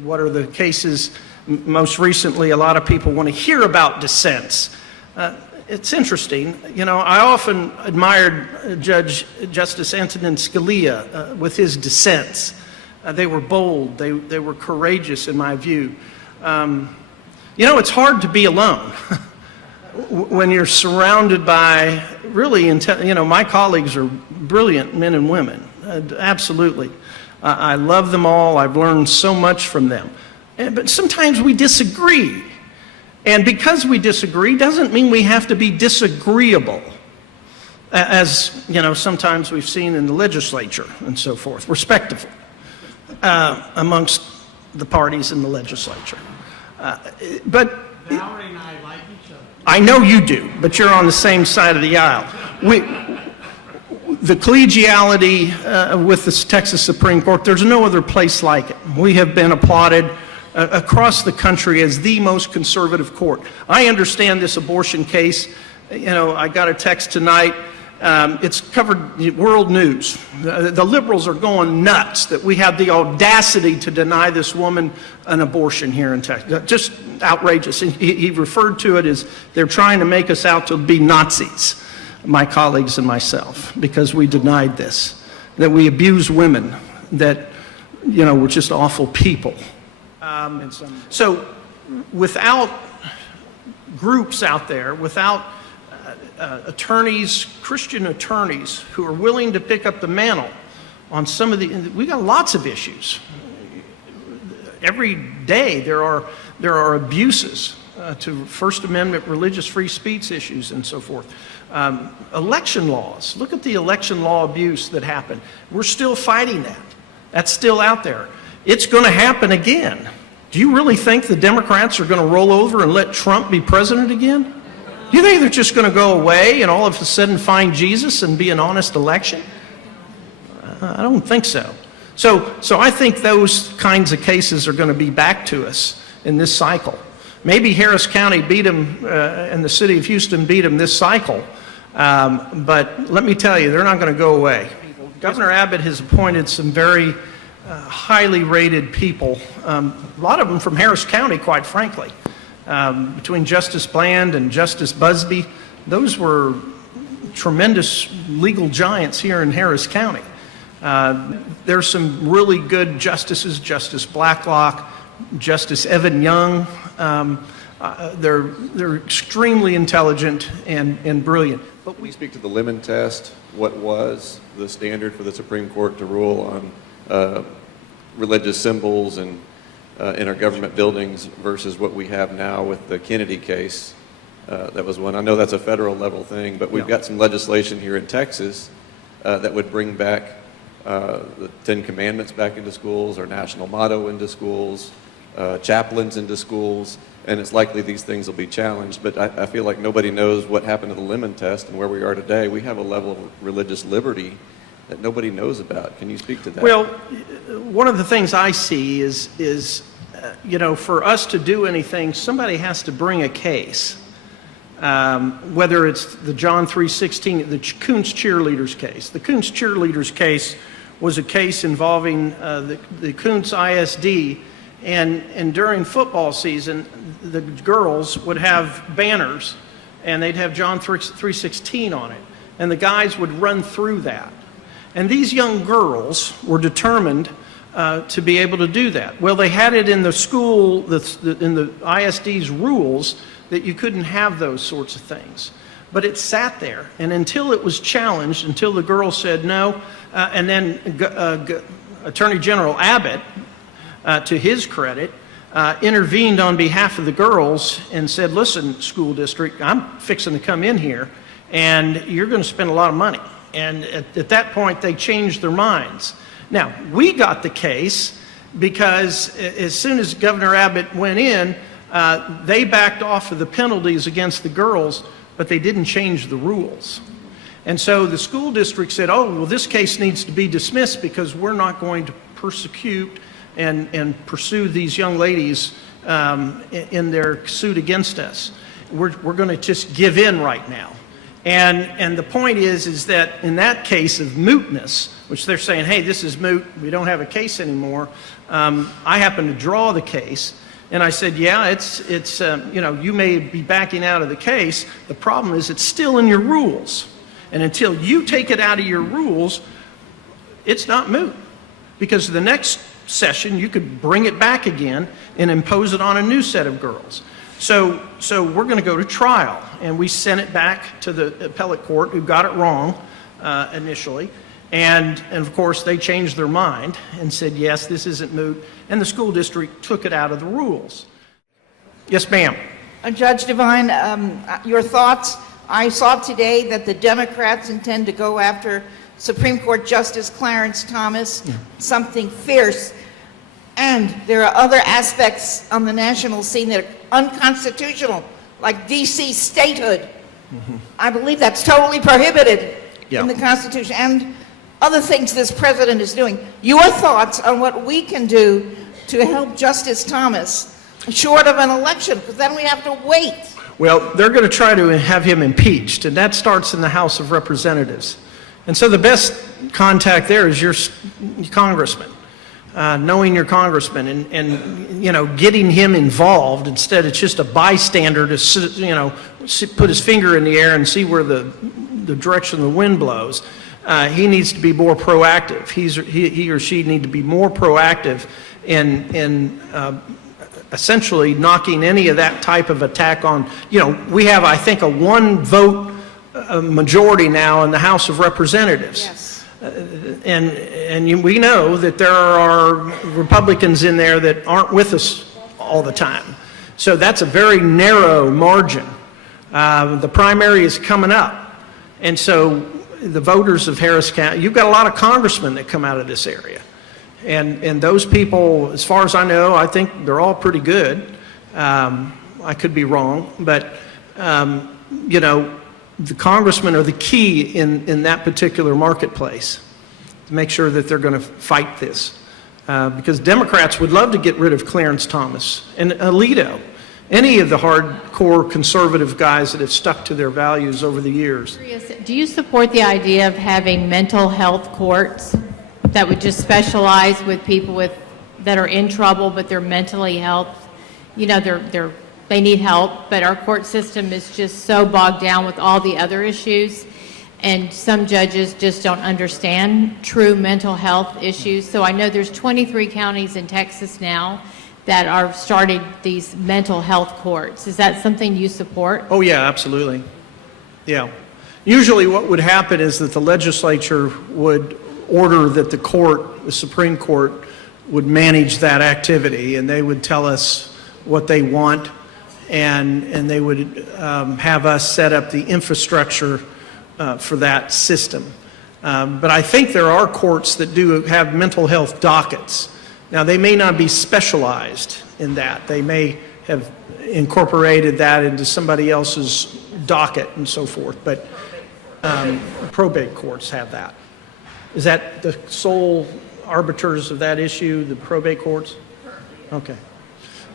what are the cases? Most recently, a lot of people want to hear about dissents. It's interesting. You know, I often admired Justice Antonin Scalia with his dissents. They were bold. They were courageous, in my view. You know, it's hard to be alone when you're surrounded by really, you know, my colleagues are brilliant men and women. Absolutely. I love them all. I've learned so much from them. But sometimes we disagree. And because we disagree doesn't mean we have to be disagreeable, as, you know, sometimes we've seen in the legislature and so forth, respectful amongst the parties in the legislature. But Valerie and I like each other. I know you do, but you're on the same side of the aisle. The collegiality with the Texas Supreme Court, there's no other place like it. We have been applauded across the country as the most conservative court. I understand this abortion case. You know, I got a text tonight. It's covered world news. The liberals are going nuts that we have the audacity to deny this woman an abortion here in Texas. Just outrageous. And he referred to it as they're trying to make us out to be Nazis, my colleagues and myself, because we denied this, that we abuse women, that, you know, we're just awful people. So without groups out there, without attorneys, Christian attorneys who are willing to pick up the mantle on some of we got lots of issues. Every day there are abuses to First Amendment religious free speech issues and so forth. Election laws, look at the election law abuse that happened. We're still fighting that. That's still out there. It's going to happen again. Do you really think the Democrats are going to roll over and let Trump be president again? Do you think they're just going to go away and all of a sudden find Jesus and be an honest election? I don't think so. So I think those kinds of cases are going to be back to us in this cycle. Maybe Harris County beat them and the city of Houston beat them this cycle, but let me tell you, they're not going to go away. Governor Abbott has appointed some very highly rated people, a lot of them from Harris County, quite frankly. Between Justice Bland and Justice Busby, those were tremendous legal giants here in Harris County. There's some really good justices, Justice Blacklock, Justice Evan Young. They're extremely intelligent and brilliant. But we speak to the Lemon test. What was the standard for the Supreme Court to rule on religious symbols and in our government buildings versus what we have now with the Kennedy case? That was one. I know that's a federal level thing, but we've got some legislation here in Texas that would bring back the Ten Commandments back into schools, our national motto into schools, chaplains into schools, and it's likely these things will be challenged. But I feel like nobody knows what happened to the Lemon test and where we are today. We have a level of religious liberty that nobody knows about. Can you speak to that? Well, one of the things I see is you know, for us to do anything, somebody has to bring a case. Whether it's the John 3:16, the Coons cheerleaders case. The Coons cheerleaders case was a case involving the Coons ISD, and during football season, the girls would have banners, and they'd have John 3:16 on it, and the guys would run through that. And these young girls were determined to be able to do that. Well, they had it in the school, in the ISD's rules, that you couldn't have those sorts of things. But it sat there, and until it was challenged, until the girl said no, and then Attorney General Abbott, to his credit, intervened on behalf of the girls and said, listen, school district, I'm fixing to come in here, and you're going to spend a lot of money. And at that point, they changed their minds. Now, we got the case because as soon as Governor Abbott went in, they backed off of the penalties against the girls, but they didn't change the rules. And so the school district said, oh, well, this case needs to be dismissed because we're not going to persecute and pursue these young ladies in their suit against us. We're going to just give in right now. And the point is that in that case of mootness, which they're saying, hey, this is moot, we don't have a case anymore, I happened to draw the case, and I said, yeah, it's you may be backing out of the case. The problem is it's still in your rules. And until you take it out of your rules, it's not moot. Because the next session, you could bring it back again and impose it on a new set of girls. So we're going to go to trial, and we sent it back to the appellate court, who got it wrong initially, and of course they changed their mind and said, yes, this isn't moot, and the school district took it out of the rules. Yes, ma'am. Judge Devine, your thoughts? I saw today that the Democrats intend to go after Supreme Court Justice Clarence Thomas, something fierce. And there are other aspects on the national scene that are unconstitutional, like D.C. statehood. I believe that's totally prohibited in the Constitution, and other things this president is doing. Your thoughts on what we can do to help Justice Thomas, short of an election, because then we have to wait. Well, they're going to try to have him impeached, and that starts in the House of Representatives. And so the best contact there is your congressman. Knowing your congressman and getting him involved instead of just a bystander to put his finger in the air and see where the direction the wind blows. He needs to be more proactive. He or she need to be more proactive in essentially knocking any of that type of attack on. We have, I think, a one-vote majority now in the House of Representatives. Yes. And we know that there are Republicans in there that aren't with us all the time. So that's a very narrow margin. The primary is coming up. And so the voters of Harris County, you've got a lot of congressmen that come out of this area. And those people, as far as I know, I think they're all pretty good. I could be wrong, but the congressmen are the key in that particular marketplace to make sure that they're going to fight this. Because Democrats would love to get rid of Clarence Thomas and Alito, any of the hardcore conservative guys that have stuck to their values over the years. Do you support the idea of having mental health courts that would just specialize with people that are in trouble, but they're mentally health? They need help, but our court system is just so bogged down with all the other issues, and some judges just don't understand true mental health issues. So I know there's 23 counties in Texas now that are starting these mental health courts. Is that something you support? Oh yeah, absolutely. Yeah. Usually what would happen is that the legislature would order that the Supreme Court, would manage that activity, and they would tell us what they want. And they would have us set up the infrastructure for that system. But I think there are courts that do have mental health dockets. Now, they may not be specialized in that. They may have incorporated that into somebody else's docket and so forth. But probate courts have that. Is that the sole arbiters of that issue, the probate courts? Okay.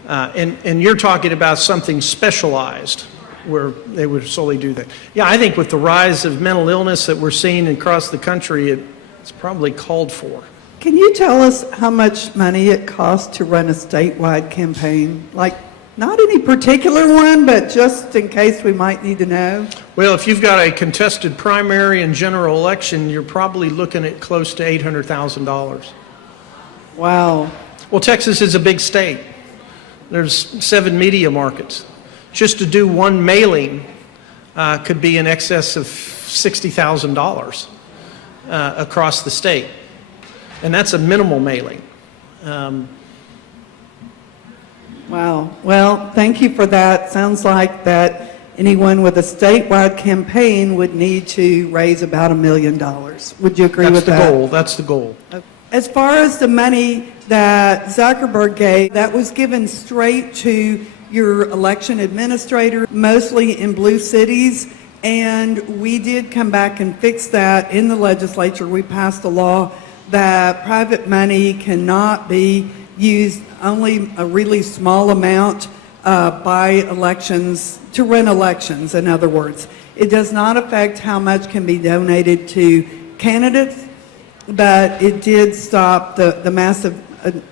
And you're talking about something specialized where they would solely do that. Yeah, I think with the rise of mental illness that we're seeing across the country, it's probably called for. Can you tell us how much money it costs to run a statewide campaign? Like, not any particular one, but just in case we might need to know. Well, if you've got a contested primary and general election, you're probably looking at close to $800,000. Wow. Well, Texas is a big state. There's 7 media markets. Just to do one mailing could be in excess of $60,000 across the state. And that's a minimal mailing. Wow. Well, thank you for that. Sounds like that anyone with a statewide campaign would need to raise about $1 million. Would you agree with that? That's the goal. That's the goal. As far as the money that Zuckerberg gave, that was given straight to your election administrator, mostly in blue cities, and we did come back and fix that in the legislature. We passed a law that private money cannot be used, only a really small amount by elections, to run elections, in other words. It does not affect how much can be donated to candidates, but it did stop the massive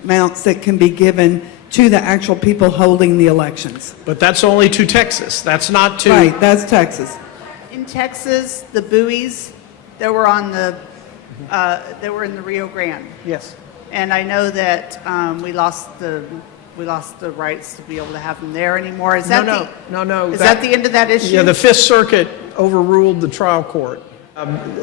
amounts that can be given to the actual people holding the elections. But that's only to Texas. That's not to... Right, that's Texas. In Texas, the buoys that were on that were in the Rio Grande. Yes. And I know that we lost the rights to be able to have them there anymore. Is that No. Is that the end of that issue? Yeah, the Fifth Circuit overruled the trial court.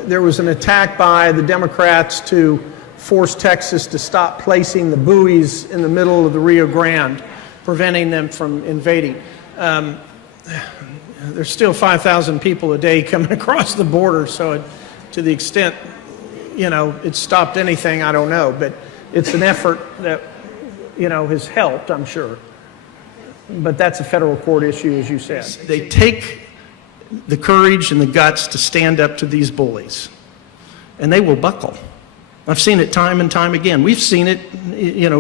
There was an attack by the Democrats to force Texas to stop placing the buoys in the middle of the Rio Grande, preventing them from invading. There's still 5,000 people a day coming across the border, so to the extent, it stopped anything, I don't know. But it's an effort that, has helped, I'm sure. But that's a federal court issue, as you said. They take the courage and the guts to stand up to these bullies, and they will buckle. I've seen it time and time again. We've seen it,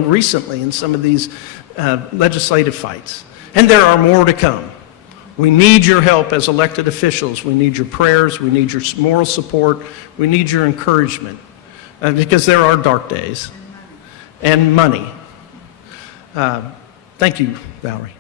recently in some of these legislative fights. And there are more to come. We need your help as elected officials. We need your prayers. We need your moral support. We need your encouragement, because there are dark days. And money. Thank you, Valerie.